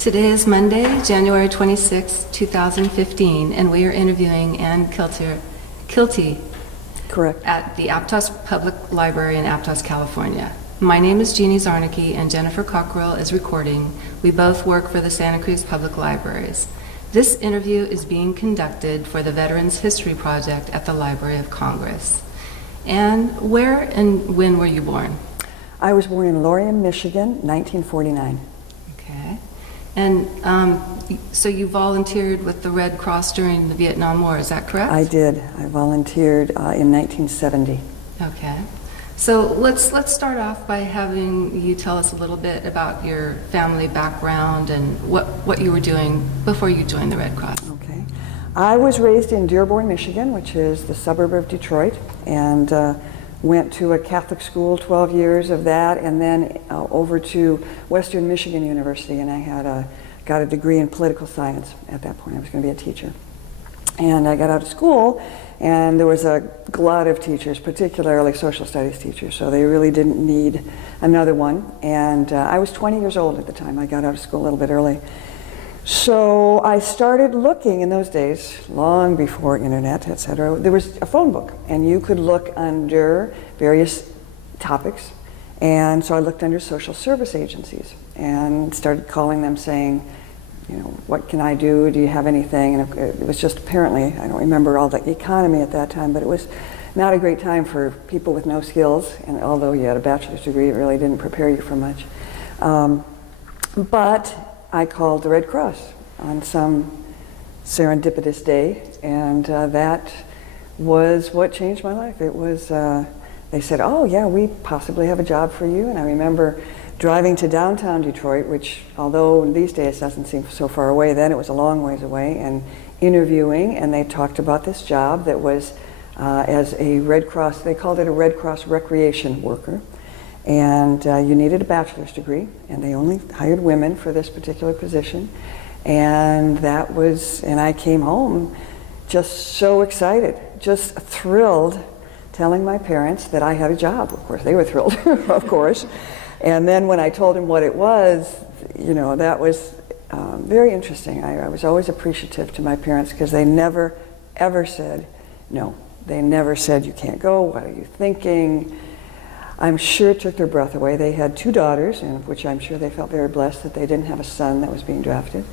Today is Monday, January 26, 2015, and we are interviewing Ann Kilty Correct. at the Aptos Public Library in Aptos, California. My name is Jeannie Zarnicki, and Jennifer Cockrell is recording. We both work for the Santa Cruz Public Libraries. This interview is being conducted for the Veterans History Project at the Library of Congress. And where and when were you born? I was born in Lorien, Michigan, 1949. Okay. And so you volunteered with the Red Cross during the Vietnam War, is that correct? I did. I volunteered in 1970. Okay. So let's start off by having you tell us a little bit about your family background and what you were doing before you joined the Red Cross. Okay. I was raised in Dearborn, Michigan, which is the suburb of Detroit, and went to a Catholic school, 12 years of that, and then over to Western Michigan University, and I got a degree in political science at that point. I was going to be a teacher. And I got out of school, and there was a glut of teachers, particularly social studies teachers, so they really didn't need another one. And I was 20 years old at the time. I got out of school a little bit early. So I started looking in those days, long before internet, etc. There was a phone book, and you could look under various topics. And so I looked under social service agencies and started calling them saying, you know, what can I do? Do you have anything? And it was just apparently, I don't remember all the economy at that time, but it was not a great time for people with no skills. And although you had a bachelor's degree, it really didn't prepare you for much. But I called the Red Cross on some serendipitous day, and that was what changed my life. It was, they said, oh yeah, we possibly have a job for you. And I remember driving to downtown Detroit, which although these days doesn't seem so far away, then it was a long ways away, and interviewing, and they talked about this job that was as a Red Cross, they called it a Red Cross recreation worker. And you needed a bachelor's degree, and they only hired women for this particular position. And that was, and I came home just so excited, just thrilled, telling my parents that I had a job. Of course, they were thrilled, of course. And then when I told them what it was, you know, that was very interesting. I was always appreciative to my parents because they never, ever said no. They never said, you can't go, what are you thinking? I'm sure it took their breath away. They had two daughters, and which I'm sure they felt very blessed that they didn't have a son that was being drafted.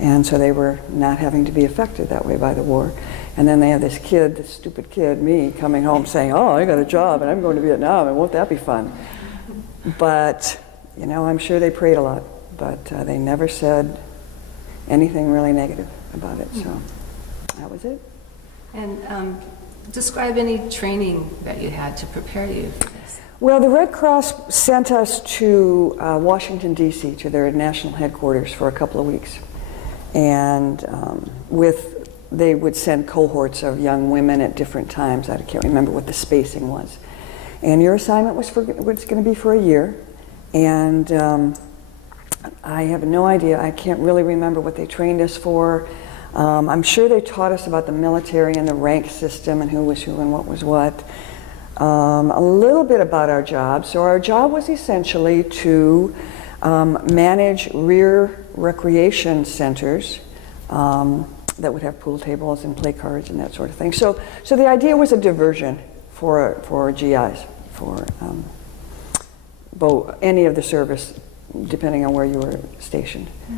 And so they were not having to be affected that way by the war. And then they have this kid, this stupid kid, me, coming home saying, oh, I got a job and I'm going to Vietnam, and won't that be fun? But, you know, I'm sure they prayed a lot, but they never said anything really negative about it, so that was it. And describe any training that you had to prepare you for this. Well, the Red Cross sent us to Washington, D.C., to their national headquarters for a couple of weeks. And they would send cohorts of young women at different times. I can't remember what the spacing was. And your assignment was going to be for a year. And I have no idea. I can't really remember what they trained us for. I'm sure they taught us about the military and the rank system and who was who and what was what. A little bit about our job. So our job was essentially to manage rear recreation centers that would have pool tables and play cards and that sort of thing. So the idea was a diversion for GIs, for any of the service, depending on where you were stationed. Mm-hmm.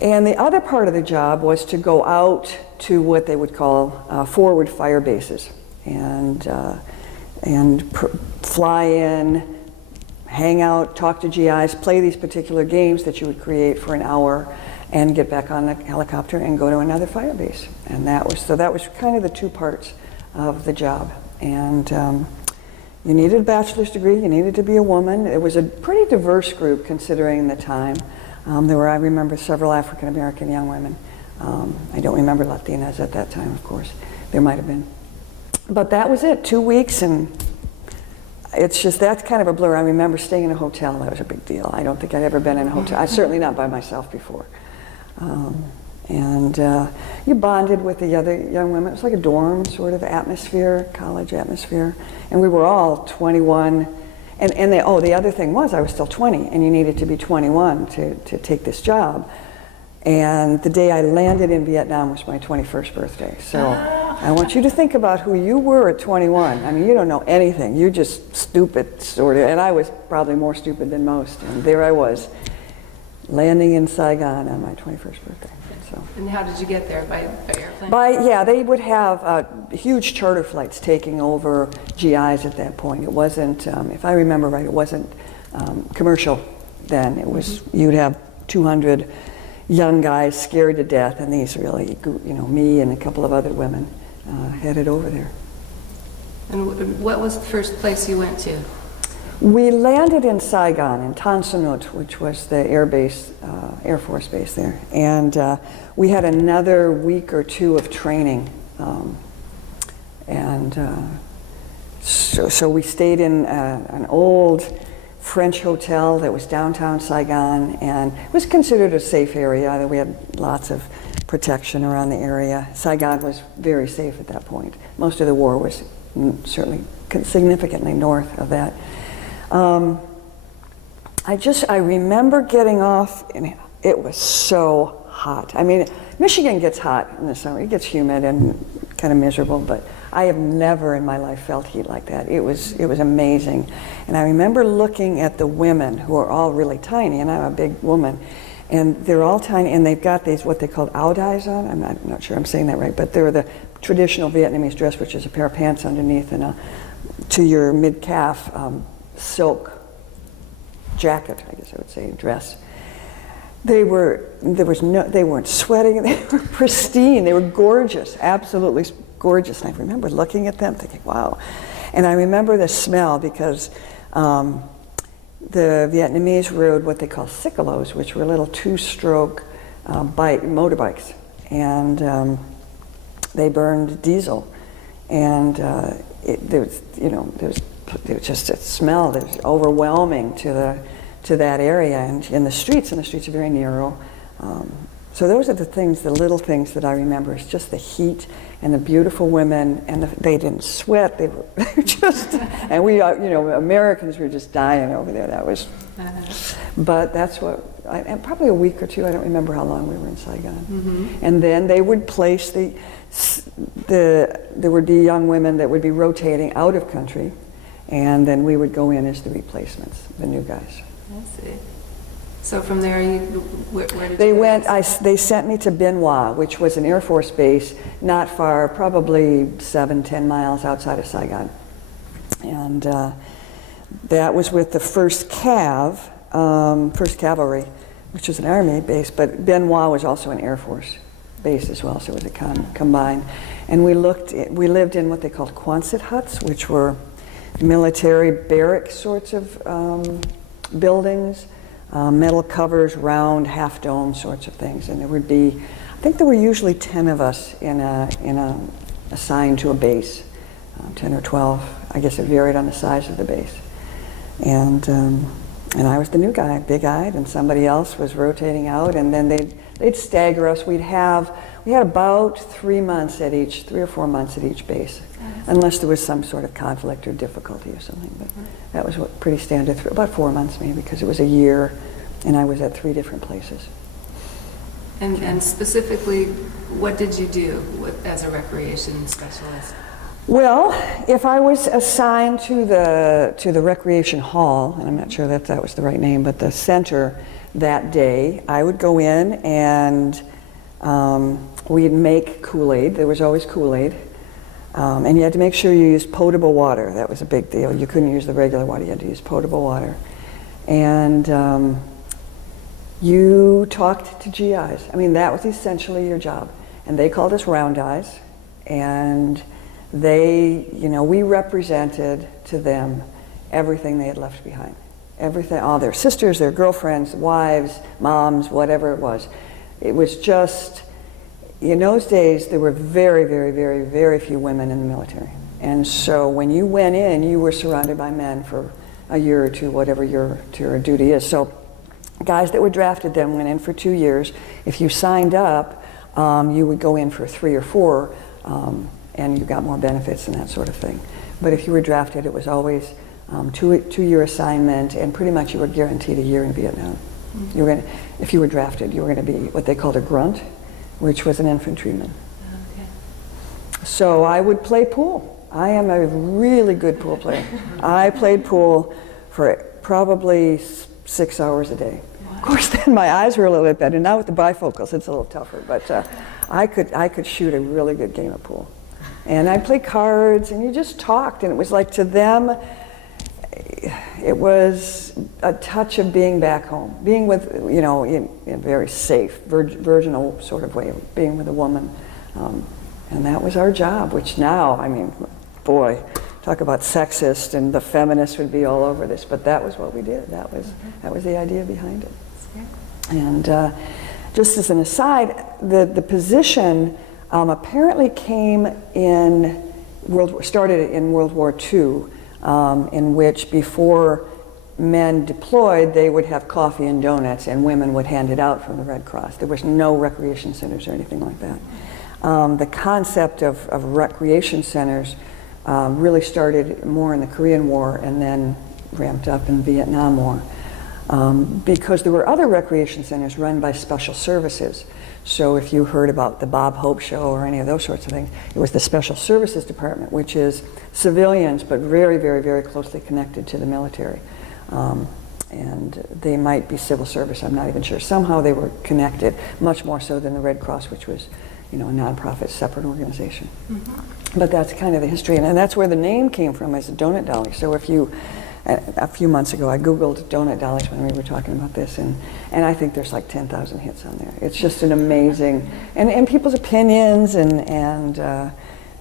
And the other part of the job was to go out to what they would call forward fire bases and fly in, hang out, talk to GIs, play these particular games that you would create for an hour, and get back on the helicopter and go to another fire base. And that was kind of the two parts of the job. And you needed a bachelor's degree, you needed to be a woman. It was a pretty diverse group considering the time. There were, I remember, several African American young women. I don't remember Latinas at that time, of course. There might have been. But that was it, 2 weeks, and it's just, that's kind of a blur. I remember staying in a hotel. That was a big deal. I don't think I'd ever been in a hotel. Certainly not by myself before. And you bonded with the other young women. It was like a dorm sort of atmosphere, college atmosphere. And we were all 21 And the other thing was I was still 20, and you needed to be 21 to take this job. And the day I landed in Vietnam was my 21st birthday. So I want you to think about who you were at 21. I mean, you don't know anything. You're just stupid, sort of. And I was probably more stupid than most. And there I was, landing in Saigon on my 21st birthday. So. And how did you get there? By airplane? They would have huge charter flights taking over GIs at that point. It wasn't, if I remember right, it wasn't commercial then. It was, you'd have 200 young guys scared to death, and these really, me and a couple of other women headed over there. And what was the first place you went to? We landed in Saigon, in Tan Son Nhut, which was the Air Force base there. And we had another week or two of training. So we stayed in an old French hotel that was downtown Saigon, and it was considered a safe area. We had lots of protection around the area. Saigon was very safe at that point. Most of the war was certainly significantly north of that. I remember getting off, and it was so hot. I mean, Michigan gets hot in the summer. It gets humid and kind of miserable, but I have never in my life felt heat like that. It was amazing. And I remember looking at the women who are all really tiny, and I'm a big woman, and they're all tiny, and they've got these, what they call áo đai on. I'm not sure I'm saying that right, but they're the traditional Vietnamese dress, which is a pair of pants underneath and to your mid-calf silk jacket, I guess I would say, dress. They weren't sweating, they were pristine, they were gorgeous, absolutely gorgeous. And I remember looking at them thinking, wow. And I remember the smell because the Vietnamese rode what they call cicalos, which were little two-stroke motorbikes. And they burned diesel. And there was just a smell that was overwhelming to that area, and in the streets are very narrow. So those are the little things that I remember. It's just the heat and the beautiful women, and they didn't sweat. They were just, and we, Americans were just dying over there. That was, but that's what. And probably a week or two. I don't remember how long we were in Saigon. Mm-hmm. And then they would place there would be young women that would be rotating out of country. And then we would go in as the replacements, the new guys. I see. So from there, where did they you went? go? They sent me to Bien Hoa, which was an Air Force base not far, probably 7-10 miles outside of Saigon. And that was with the 1st First Cavalry, which was an Army base, but Bien Hoa was also an Air Force base as well, so it was a combined. And we lived in what they called Quonset huts, which were military barrack sorts of buildings, metal covers, round, half-dome sorts of things. And there would be, I think there were usually 10 of us assigned to a base, 10 or 12. I guess it varied on the size of the base. And I was the new guy, big-eyed, and somebody else was rotating out, and then they'd stagger us. We had about 3 or 4 months at each base, unless there was some sort of conflict or difficulty or something. But that was pretty standard, about 4 months maybe, because it was a year, and I was at 3 different places. And specifically, what did you do as a recreation specialist? Well, if I was assigned to the recreation hall, and I'm not sure that was the right name, but the center that day, I would go in and we'd make Kool-Aid. There was always Kool-Aid. And you had to make sure you used potable water. That was a big deal. You couldn't use the regular water. You had to use potable water. And you talked to GIs. I mean, that was essentially your job. And they called us round eyes. And we represented to them everything they had left behind. Everything, all their sisters, their girlfriends, wives, moms, whatever it was. It was just, in those days, there were very, very, very, very few women in the military. And so when you went in, you were surrounded by men for a year or two, whatever your duty is. So guys that were drafted then went in for 2 years. If you signed up, you would go in for 3 or 4, and you got more benefits and that sort of thing. But if you were drafted, it was always two-year assignment, and pretty much you were guaranteed a year in Vietnam. Mm-hmm. You were gonna, if you were drafted, you were going to be what they called a grunt, which was an infantryman. Okay. So I would play pool. I am a really good pool player. I played pool for probably 6 hours a day. Wow. Of course, then my eyes were a little bit better. Now with the bifocals, it's a little tougher. But I could shoot a really good game of pool. And I'd play cards, and you just talked. And it was like, to them, it was a touch of being back home. Being with, in a very safe, virginal sort of way, of being with a woman. And that was our job, which now, I mean, boy, talk about sexist, and the feminists would be all over this, but that was what we did. That was the idea behind it. And just as an aside, the position apparently started in World War II, in which before men deployed, they would have coffee and donuts, and women would hand it out from the Red Cross. There was no recreation centers or anything like that. The concept of recreation centers really started more in the Korean War and then ramped up in the Vietnam War, because there were other recreation centers run by special services. So if you heard about the Bob Hope Show or any of those sorts of things, it was the Special Services Department, which is civilians but very, very, very closely connected to the military. And they might be civil service, I'm not even sure. Somehow they were connected, much more so than the Red Cross, which was a nonprofit, separate organization. Mm-hmm. But that's kind of the history, and that's where the name came from, as a donut dolly. So if you, a few months ago, I Googled donut dollies when we were talking about this, and I think there's like 10,000 hits on there. It's just an amazing, and people's opinions, and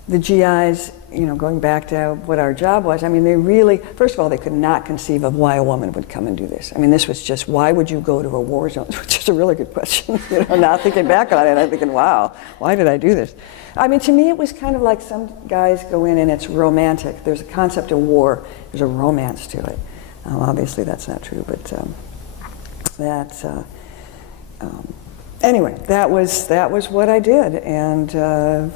the GIs, going back to what our job was, I mean, they really, first of all, they could not conceive of why a woman would come and do this. I mean, this was just, why would you go to a war zone? Which is a really good question. Now thinking back on it, I'm thinking, wow, why did I do this? I mean, to me, it was kind of like some guys go in and it's romantic. There's a concept of war. There's a romance to it. Obviously, that's not true, but anyway, that was what I did, and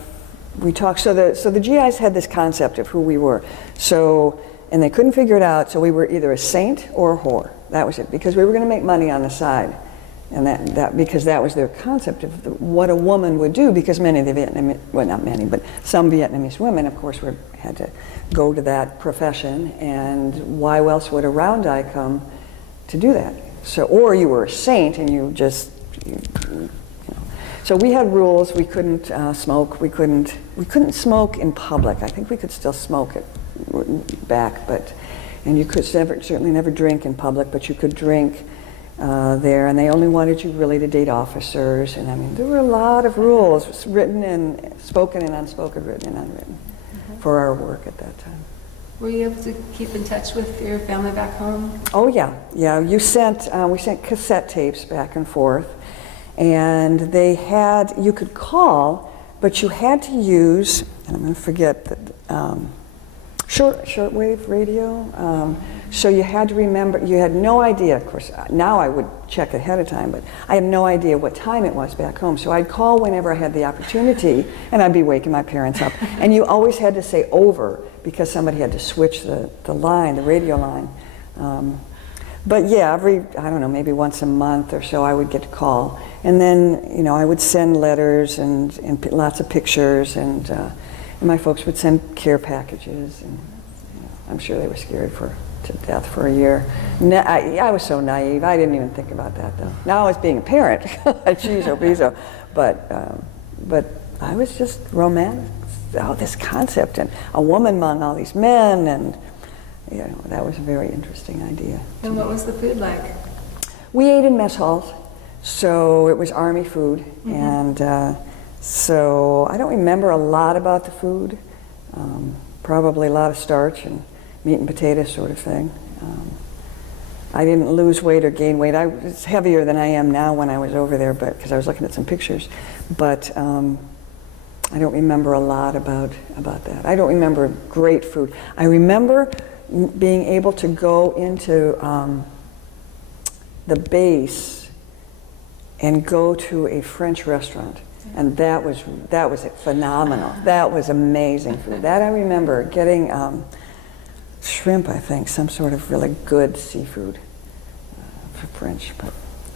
we talked. So the GIs had this concept of who we were. So, and they couldn't figure it out. So we were either a saint or a whore. That was it, because we were going to make money on the side. And that because that was their concept of what a woman would do, because many of the Vietnamese, well, not many, but some Vietnamese women, of course, had to go to that profession, and why else would a round eye come to do that? So, or you were a saint and you just, So we had rules. We couldn't smoke. We couldn't smoke in public. I think we could still smoke it back, and you could certainly never drink in public, but you could drink there, and they only wanted you really to date officers, and I mean, there were a lot of rules, written and spoken and unspoken, written and unwritten, for our work at that time. Were you able to keep in touch with your family back home? Oh yeah. We sent cassette tapes back and forth, and you could call, but you had to use, and I'm going to forget that, shortwave radio. So you had to remember, you had no idea, of course, now I would check ahead of time, but I had no idea what time it was back home. So I'd call whenever I had the opportunity, and I'd be waking my parents up. And you always had to say over, because somebody had to switch the line, the radio line. But yeah, I don't know, maybe once a month or so I would get a call. And then, I would send letters and lots of pictures, and my folks would send care packages, and I'm sure they were scared to death for a year. I was so naive. I didn't even think about that, though. Now I was being a parent. Jeez, oh, bezo. But I was just romantic. Oh, this concept, and a woman among all these men, and that was a very interesting idea. And what was the food like? We ate in mess halls, so it was Army food, and so I don't remember a lot about the food. Probably a lot of starch and meat and potatoes sort of thing. I didn't lose weight or gain weight. I was heavier than I am now when I was over there, but because I was looking at some pictures. But I don't remember a lot about that. I don't remember great food. I remember being able to go into the base and go to a French restaurant. And that was phenomenal. That was amazing food. That I remember getting shrimp, I think, some sort of really good seafood for French,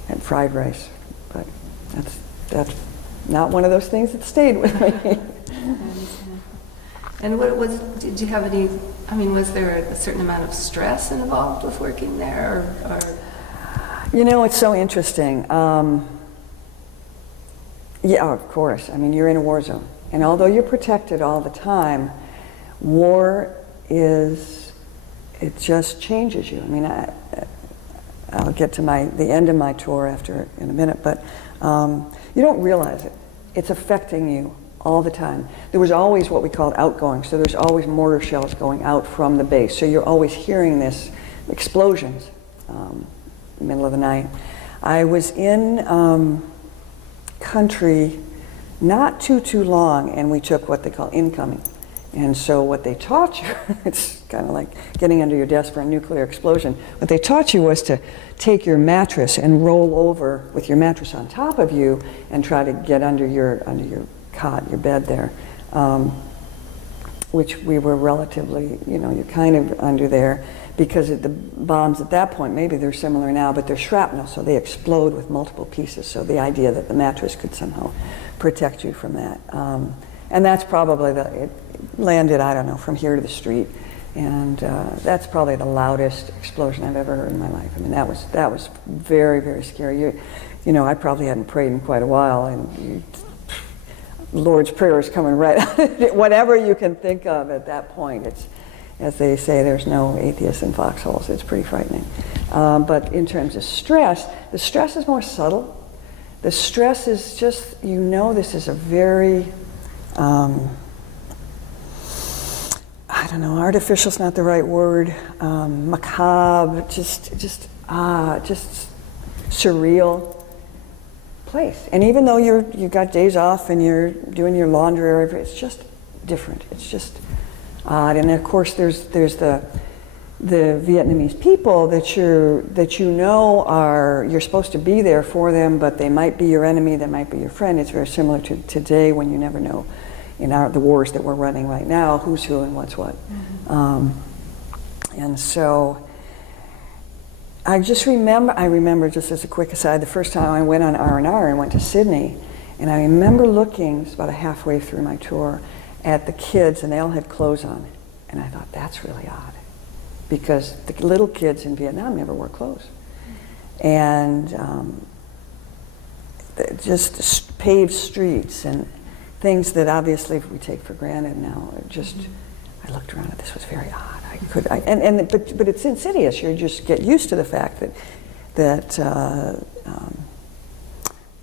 and fried rice. But that's not one of those things that stayed with me. And did you have any, was there a certain amount of stress involved with working there? Or? It's so interesting. Yeah, of course. You're in a war zone. And although you're protected all the time, war it just changes you. I'll get to the end of my tour in a minute, but you don't realize it. It's affecting you all the time. There was always what we called outgoing, so there's always mortar shells going out from the base. So you're always hearing this explosions middle of the night. I was in country not too long, and we took what they call incoming. And so what they taught you, it's kind of like getting under your desk for a nuclear explosion. What they taught you was to take your mattress and roll over with your mattress on top of you and try to get under your cot, your bed there, which we were relatively, you're kind of under there because the bombs at that point, maybe they're similar now, but they're shrapnel, so they explode with multiple pieces. So the idea that the mattress could somehow protect you from that. And that's probably it landed, I don't know, from here to the street. And that's probably the loudest explosion I've ever heard in my life. That was very, very scary. I probably hadn't prayed in quite a while, and Lord's Prayer is coming right out. Whatever you can think of at that point, it's, as they say, there's no atheists in foxholes. It's pretty frightening. But in terms of stress, the stress is more subtle. The stress is just, this is a very, I don't know, artificial's not the right word, macabre, just surreal place. And even though you got days off and you're doing your laundry, it's just different. It's just odd. And of course, there's the Vietnamese people that you're supposed to be there for them, but they might be your enemy, they might be your friend. It's very similar to today when you never know in the wars that we're running right now, who's who and what's what. And so I remember, just as a quick aside, the first time I went on R&R and went to Sydney, and I remember looking, it's about halfway through my tour, at the kids, and they all had clothes on. And I thought, that's really odd, because the little kids in Vietnam never wore clothes. And just paved streets and things that obviously we take for granted now. I looked around and this was very odd. But it's insidious. You just get used to the fact that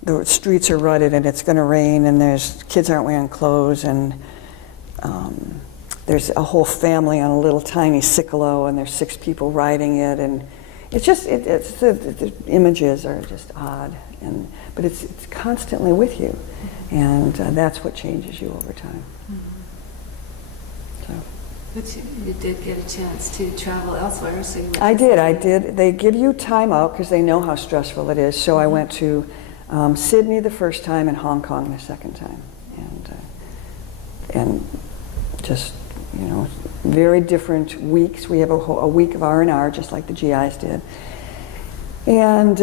the streets are rutted and it's going to rain and kids aren't wearing clothes and there's a whole family on a little tiny Ciclo and there's 6 people riding it, and it's just the images are just odd, but it's constantly with you, and that's what changes you over time. So. But you did get a chance to travel elsewhere, so you went I did. They give you time out because they know how stressful it is. So I went to Sydney the first time and Hong Kong the second time, and just very different weeks. We have a week of R&R, just like the GIs did, and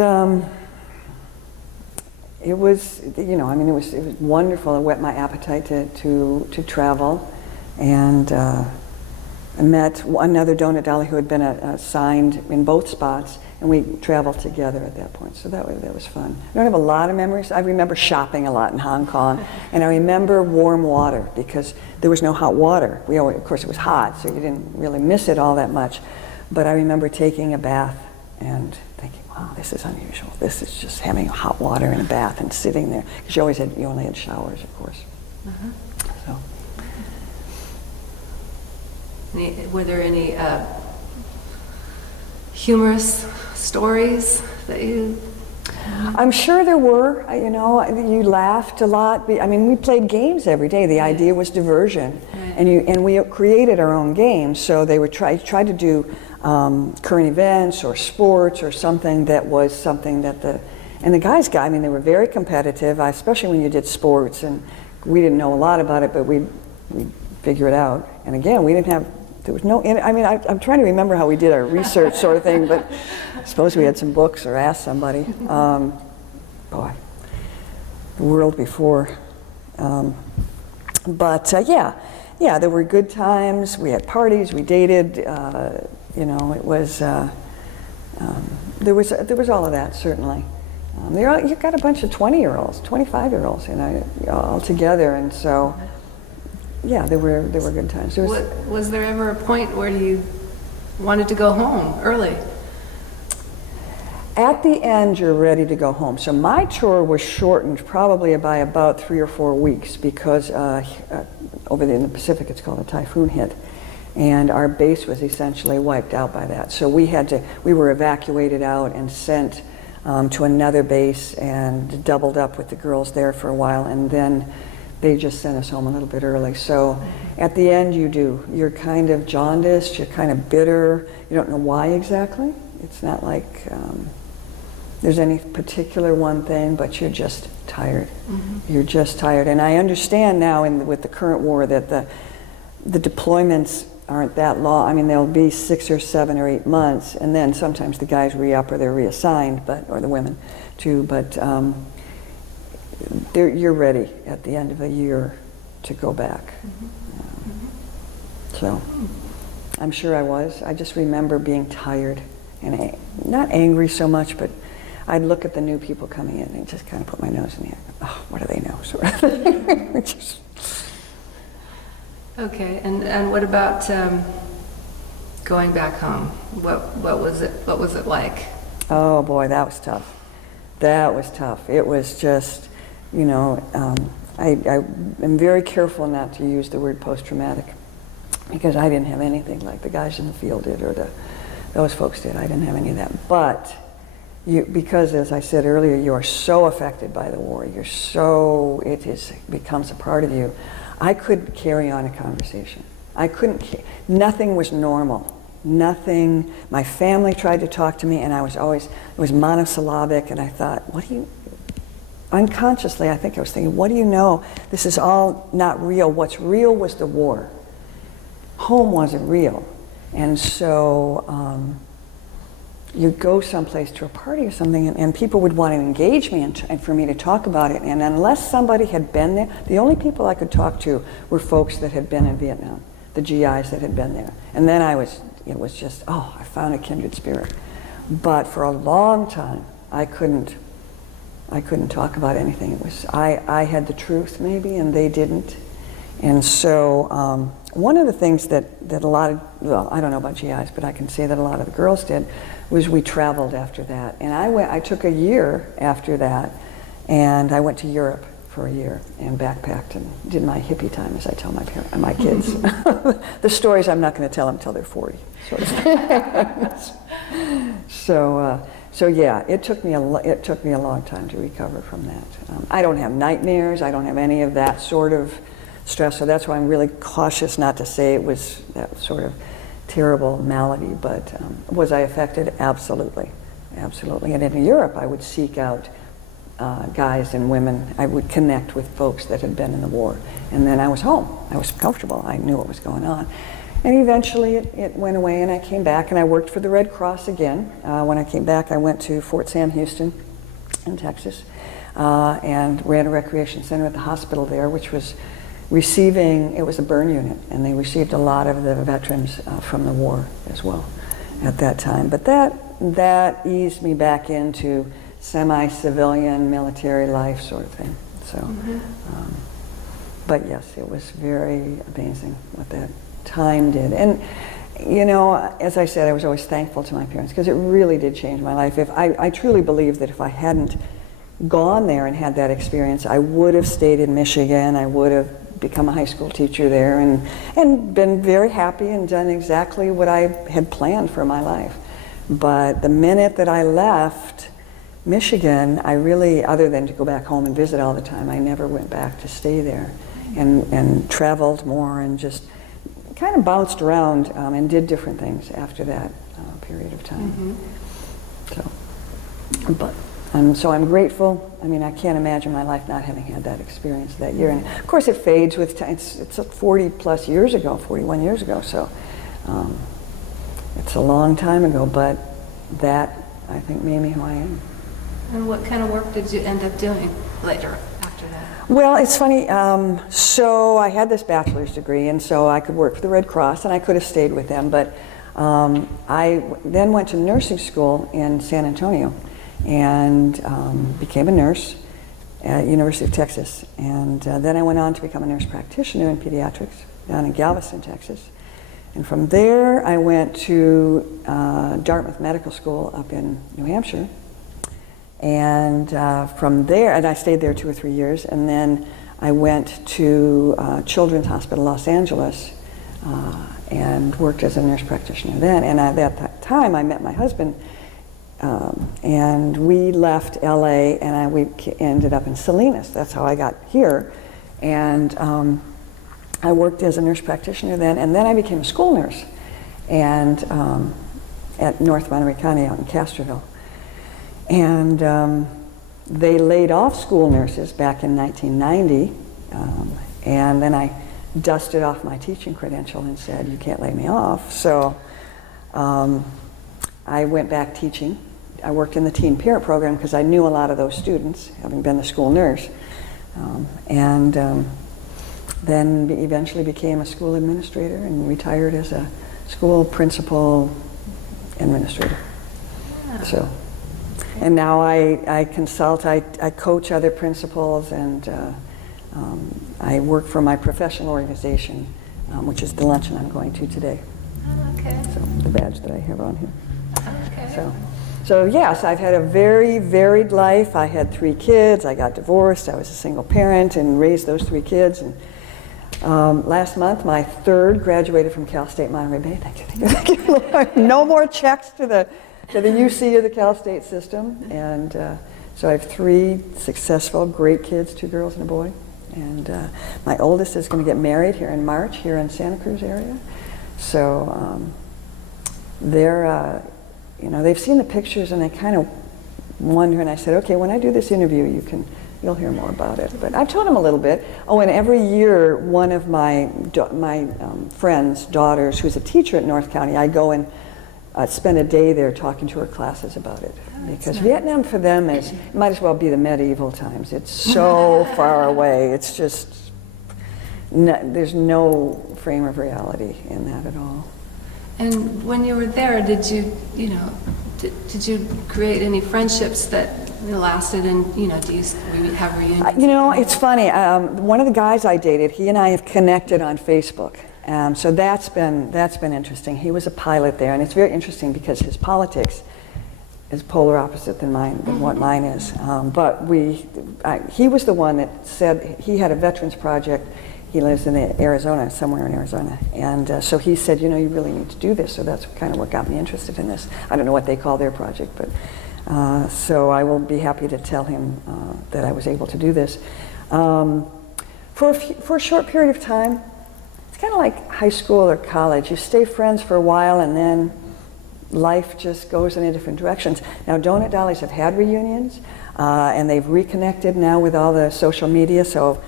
it was it was wonderful. It whet my appetite to travel, and I met another donut dolly who had been assigned in both spots, and we traveled together at that point. So that was fun. I don't have a lot of memories. I remember shopping a lot in Hong Kong, and I remember warm water because there was no hot water. Of course, it was hot, so you didn't really miss it all that much. But I remember taking a bath and thinking, wow, this is unusual. This is just having hot water in a bath and sitting there, because you only had showers, of course. Uh-huh. So. Were there any humorous stories that you... I'm sure there were. You laughed a lot. We played games every day. The idea was diversion, right. and we created our own games. So they would try to do current events or sports or something that was something that the guys got. They were very competitive, especially when you did sports. And we didn't know a lot about it, but we'd figure it out. And again, we didn't have There was no, I mean, I'm trying to remember how we did our research sort of thing, but I suppose we had some books or asked somebody. Boy, the world before. Yeah, there were good times. We had parties. We dated. You know, it was there was all of that, certainly. You got a bunch of 20-year-olds, 25-year-olds, you know, all together, and so yeah, there were good times. Was there ever a point where you wanted to go home early? At the end, you're ready to go home. So my tour was shortened probably by about 3 or 4 weeks because over in the Pacific, it's called a typhoon hit. And our base was essentially wiped out by that. So we were evacuated out and sent to another base and doubled up with the girls there for a while. And then they just sent us home a little bit early. So at the end, you're kind of jaundiced, you're kind of bitter. You don't know why exactly. It's not like there's any particular one thing, but you're just tired. Mm-hmm. You're just tired. And I understand now with the current war that the deployments aren't that long. I mean, they'll be 6 or 7 or 8 months, and then sometimes the guys re-up or they're reassigned, or the women too, but you're ready at the end of the year to go back. Mm-hmm. So I'm sure I was. I just remember being tired and not angry so much, but I'd look at the new people coming in and just kind of put my nose in the air. Oh, what do they know? Sort of thing. Okay, and what about going back home? What was it like? Oh boy, that was tough. That was tough. It was just, you know, I am very careful not to use the word post-traumatic because I didn't have anything like the guys in the field did or those folks did. I didn't have any of that. But because, as I said earlier, you are so affected by the war. Becomes a part of you. I couldn't carry on a conversation. Nothing was normal. Nothing. My family tried to talk to me, and it was monosyllabic, and I thought, unconsciously, I think I was thinking, what do you know? This is all not real. What's real was the war. Home wasn't real. And so you'd go someplace to a party or something, and people would want to engage me and for me to talk about it. And unless somebody had been there, the only people I could talk to were folks that had been in Vietnam, the GIs that had been there. And then it was just, I found a kindred spirit. But for a long time, I couldn't talk about anything. It was, I had the truth maybe, and they didn't. And so one of the things that a lot of, well, I don't know about GIs, but I can say that a lot of the girls did, was we traveled after that. And I took a year after that, and I went to Europe for a year and backpacked and did my hippie time, as I tell my kids. The stories I'm not going to tell them until they're 40. Sort of. So yeah, it took me a long time to recover from that. I don't have nightmares. I don't have any of that sort of stress. So that's why I'm really cautious not to say it was that sort of terrible malady. But was I affected? Absolutely, absolutely. And in Europe, I would seek out guys and women. I would connect with folks that had been in the war. And then I was home. I was comfortable. I knew what was going on. And eventually it went away, and I came back, and I worked for the Red Cross again. When I came back, I went to Fort Sam Houston in Texas and ran a recreation center at the hospital there, which was it was a burn unit, and they received a lot of the veterans from the war as well at that time. But that eased me back into semi-civilian military life sort of thing. So, but yes, it was very amazing what that time did. And you know, as I said, I was always thankful to my parents because it really did change my life. I truly believe that if I hadn't gone there and had that experience, I would have stayed in Michigan. I would have become a high school teacher there and been very happy and done exactly what I had planned for my life. But the minute that I left Michigan, I really, other than to go back home and visit all the time, I never went back to stay there and traveled more and just kind of bounced around and did different things after that period of time. So I'm grateful. I mean, I can't imagine my life not having had that experience that year. And of course, it fades with time. It's 40 plus years ago, 41 years ago. So It's a long time ago, but that, I think, made me who I am. And what kind of work did you end up doing later, after that? Well, it's funny. So I had this bachelor's degree, and so I could work for the Red Cross, and I could have stayed with them, but I then went to nursing school in San Antonio and became a nurse at University of Texas. And then I went on to become a nurse practitioner in pediatrics down in Galveston, Texas. And from there, I went to Dartmouth Medical School up in New Hampshire. And from there, and I stayed there 2 or 3 years, and then I went to Children's Hospital Los Angeles and worked as a nurse practitioner then. And at that time, I met my husband, and we left LA, and we ended up in Salinas. That's how I got here. And I worked as a nurse practitioner then, and then I became a school nurse and at North Monterey County out in Castroville. And they laid off school nurses back in 1990, and then I dusted off my teaching credential and said, you can't lay me off. So I went back teaching. I worked in the teen parent program because I knew a lot of those students, having been the school nurse. Then eventually became a school administrator and retired as a school principal administrator. Yeah. So, and now I consult, I coach other principals, and I work for my professional organization, which is the luncheon I'm going to today. Oh, okay. So the badge that I have on here. Okay. So yes, I've had a very varied life. I had 3 kids. I got divorced. I was a single parent and raised those 3 kids. And last month, my 3rd graduated from Cal State Monterey Bay. Thank you, Lord. No more checks to the UC or the Cal State system. And so I have 3 successful, great kids, 2 girls and a boy. And my oldest is going to get married here in March, here in Santa Cruz area. So they're, they've seen the pictures and they kind of wonder. And I said, okay, when I do this interview, you'll hear more about it. But I've told them a little bit. Oh, and every year, one of my friend's daughters, who's a teacher at North County, I go and spend a day there talking to her classes about it. Because Vietnam for them might as well be the medieval times. It's so far away. It's just, there's no frame of reality in that at all. And when you were there, did you did you create any friendships that lasted, and do you have reunions? It's funny. One of the guys I dated, he and I have connected on Facebook. So that's been interesting. He was a pilot there, and it's very interesting because his politics is polar opposite than what mine is. But he was the one that said he had a veterans project. He lives in Arizona, somewhere in Arizona. And so he said, you really need to do this. So that's kind of what got me interested in this. I don't know what they call their project, but so I will be happy to tell him that I was able to do this. For a short period of time, it's kind of like high school or college. You stay friends for a while and then life just goes in different directions. Now, Donut Dollies have had reunions and they've reconnected now with all the social media. So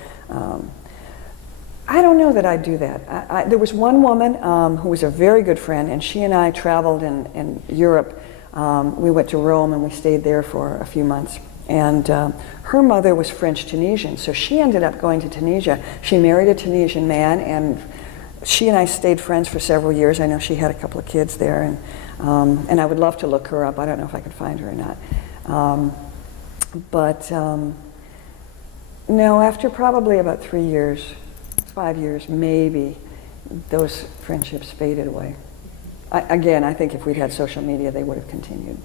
I don't know that I'd do that. There was one woman who was a very good friend, and she and I traveled in Europe. We went to Rome and we stayed there for a few months. And her mother was French-Tunisian, so she ended up going to Tunisia. She married a Tunisian man, and she and I stayed friends for several years. I know she had a couple of kids there, and I would love to look her up. I don't know if I can find her or not. No, after probably about 3 years, 5 years, maybe, those friendships faded away. I think if we'd had social media, they would have continued.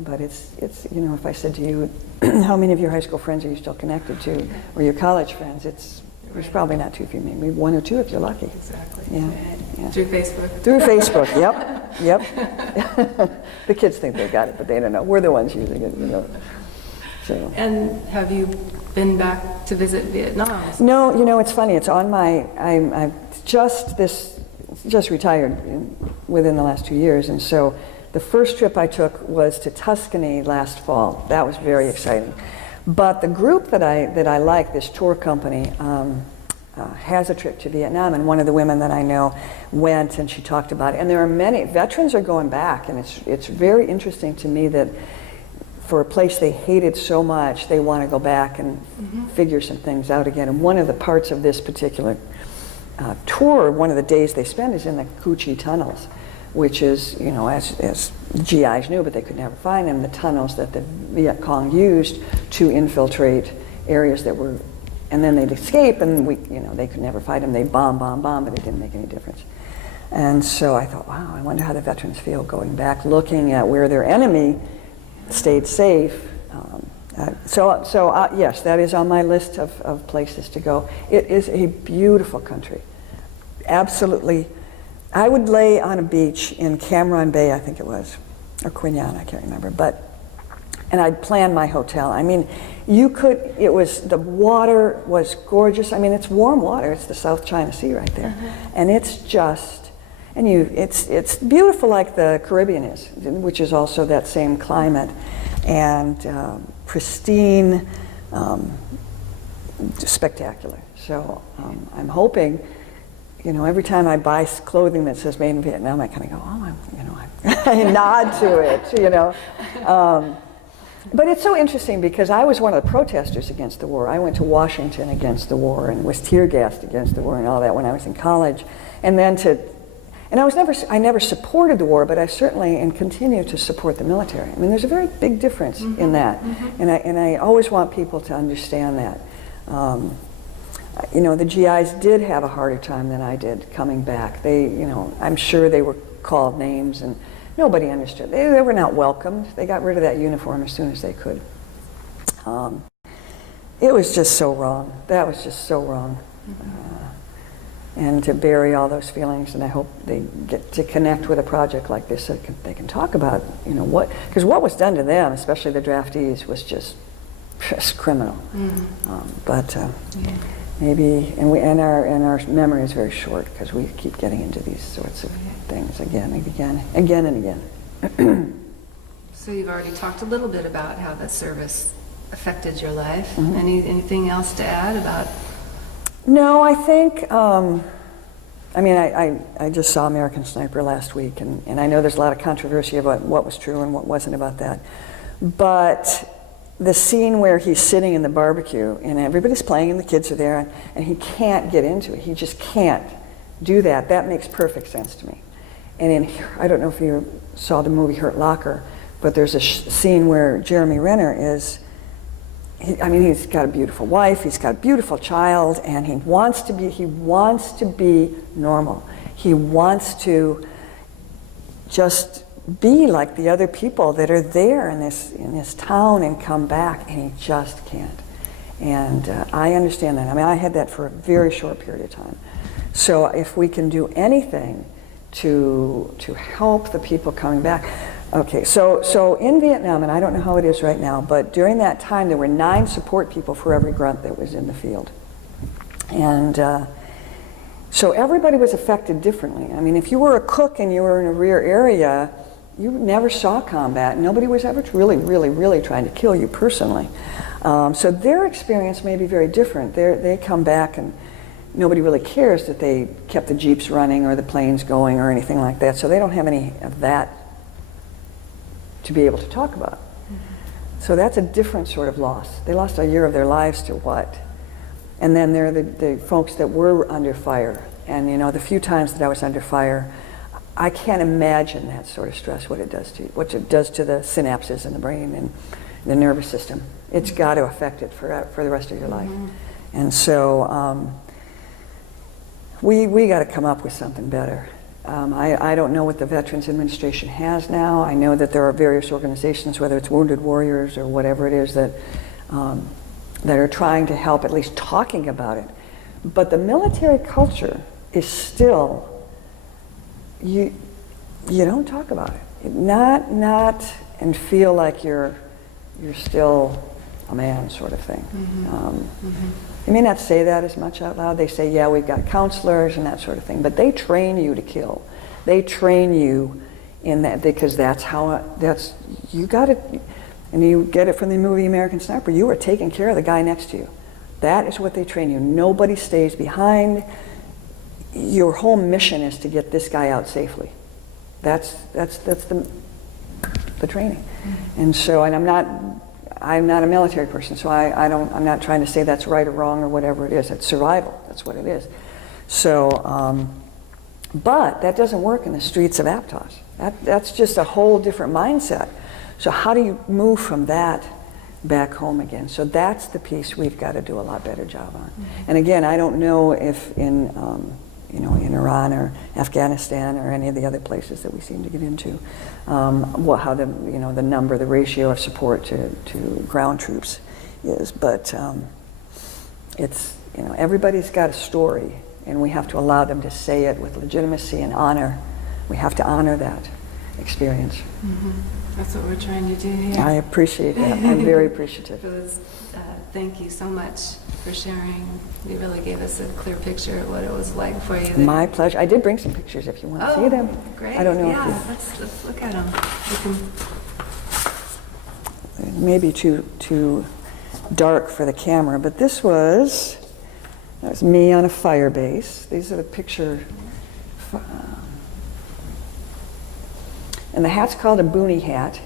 But it's if I said to you, how many of your high school friends are you still connected to, or your college friends? There's probably not too few, maybe 1 or 2 if you're lucky. Exactly. Yeah. Through Facebook. Through Facebook. Yep. The kids think they got it, but they don't know. We're the ones using it. So. And have you been back to visit Vietnam? No, it's funny. It's on my. I've just retired within the last 2 years, and so the first trip I took was to Tuscany last fall. That was very exciting. But the group that I like, this tour company, has a trip to Vietnam, and one of the women that I know went, and she talked about it. And there are many veterans are going back, and it's very interesting to me that for a place they hated so much, they want to go back and figure some things out again. And one of the parts of this particular tour, one of the days they spend is in the Kikuchi Tunnels, which is, you know, as the GIs knew, but they could never find them, the tunnels that the Viet Cong used to infiltrate areas that were, and then they'd escape, and they could never find them. They bomb, but it didn't make any difference. And so I thought, wow, I wonder how the veterans feel going back, looking at where their enemy stayed safe. Yes, that is on my list of places to go. It is a beautiful country. Absolutely. I would lay on a beach in Cam Ranh Bay, I think it was, or Quy Nhon, I can't remember, and I'd plan my hotel. I mean, the water was gorgeous. I mean, it's warm water. It's the South China Sea right there. And it's just, it's beautiful like the Caribbean is, which is also that same climate, and pristine, spectacular. So I'm hoping, every time I buy clothing that says made in Vietnam, I kind of go, I nod to it, But it's so interesting because I was one of the protesters against the war. I went to Washington against the war and was tear gassed against the war and all that when I was in college. And then I never supported the war, but I certainly and continue to support the military. I mean, there's a very big difference in that. And I always want people to understand that. The GIs did have a harder time than I did coming back. I'm sure they were called names and nobody understood. They were not welcomed. They got rid of that uniform as soon as they could. It was just so wrong. That was just so wrong. And to bury all those feelings, and I hope they get to connect with a project like this so they can talk about, because what was done to them, especially the draftees, was just criminal. Maybe, and our memory is very short because we keep getting into these sorts of things again and again. So you've already talked a little bit about how the service affected your life. Anything else to add about? No, I think, I just saw American Sniper last week, and I know there's a lot of controversy about what was true and what wasn't about that. But the scene where he's sitting in the barbecue and everybody's playing and the kids are there and he can't get into it. He just can't do that. That makes perfect sense to me. And I don't know if you saw the movie Hurt Locker, but there's a scene where Jeremy Renner is, he's got a beautiful wife, he's got a beautiful child, and he wants to be normal. He wants to just be like the other people that are there in this town and come back, and he just can't. And I understand that. I had that for a very short period of time. So if we can do anything to help the people coming back. Okay, so in Vietnam, and I don't know how it is right now, but during that time there were 9 support people for every grunt that was in the field. And so everybody was affected differently. If you were a cook and you were in a rear area, you never saw combat. Nobody was ever really trying to kill you personally. So their experience may be very different. They come back and nobody really cares that they kept the jeeps running or the planes going or anything like that. So they don't have any of that to be able to talk about. So that's a different sort of loss. They lost a year of their lives to what? And then there are the folks that were under fire. And the few times that I was under fire, I can't imagine that sort of stress, what it does to you, what it does to the synapses in the brain and the nervous system. It's got to affect it for the rest of your life. And so we got to come up with something better. I don't know what the Veterans Administration has now. I know that there are various organizations, whether it's Wounded Warriors or whatever it is, that are trying to help, at least talking about it. But the military culture is still, you don't talk about it. Not and feel like you're still a man, sort of thing. They may not say that as much out loud. They say, yeah, we've got counselors and that sort of thing, but they train you to kill. They train you in that because you got it, and you get it from the movie American Sniper. You are taking care of the guy next to you. That is what they train you. Nobody stays behind. Your whole mission is to get this guy out safely. That's the training. And so, and I'm not a military person, so I'm not trying to say that's right or wrong or whatever it is. It's survival. That's what it is. So, but that doesn't work in the streets of Aptos. That's just a whole different mindset. So how do you move from that back home again? So that's the piece we've got to do a lot better job on. And again, I don't know if in in Iran or Afghanistan or any of the other places that we seem to get into, how the number, the ratio of support to ground troops is. But it's everybody's got a story, and we have to allow them to say it with legitimacy and honor. We have to honor that experience. Mm-hmm. That's what we're trying to do here. I appreciate that. I'm very appreciative. Thank you so much for sharing. You really gave us a clear picture of what it was like for you. My pleasure. I did bring some pictures if you want to see them. Great. I don't know if let's look at them. It may be too dark for the camera, but that was me on a fire base. These are the picture. And the hat's called a boonie hat.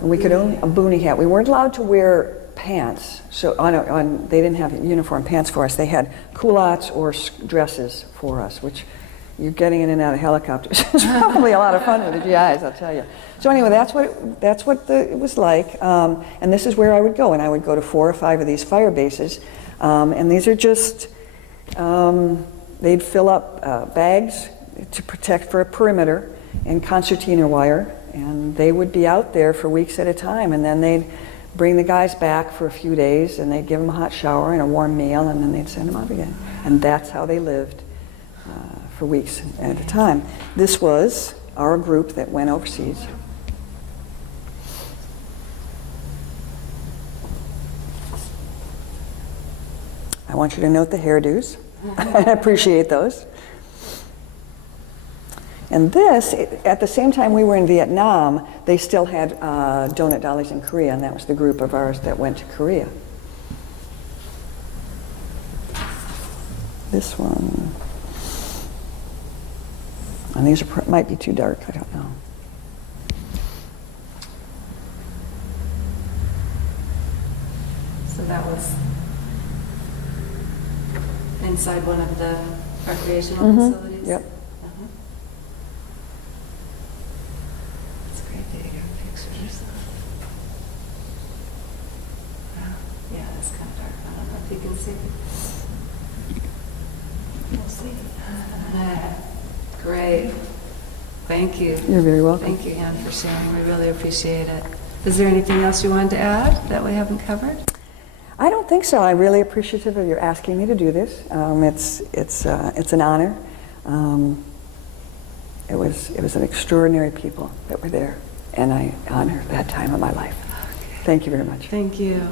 And we could own a boonie hat. We weren't allowed to wear pants. So they didn't have uniform pants for us. They had culottes or dresses for us, which you're getting in and out of helicopters. It's probably a lot of fun with the GIs, I'll tell you. So anyway, that's what it was like. And this is where I would go. And I would go to 4 or 5 of these fire bases. And these are just, they'd fill up bags to protect for a perimeter and concertina wire, and they would be out there for weeks at a time, and then they'd bring the guys back for a few days, and they'd give them a hot shower and a warm meal, and then they'd send them out again. And that's how they lived for weeks at a time. This was our group that went overseas. I want you to note the hairdos. I appreciate those. And this, at the same time we were in Vietnam, they still had donut dollies in Korea, and that was the group of ours that went to Korea. This one, and these might be too dark, I don't know. So that was inside one of the recreational facilities? Yep. You can see. We'll see. Great. Thank you. You're very welcome. Thank you, Anne, for sharing. We really appreciate it. Is there anything else you wanted to add that we haven't covered? I don't think so. I'm really appreciative of your asking me to do this. It's an honor. It was an extraordinary people that were there, and I honor that time of my life. Thank you very much. Thank you.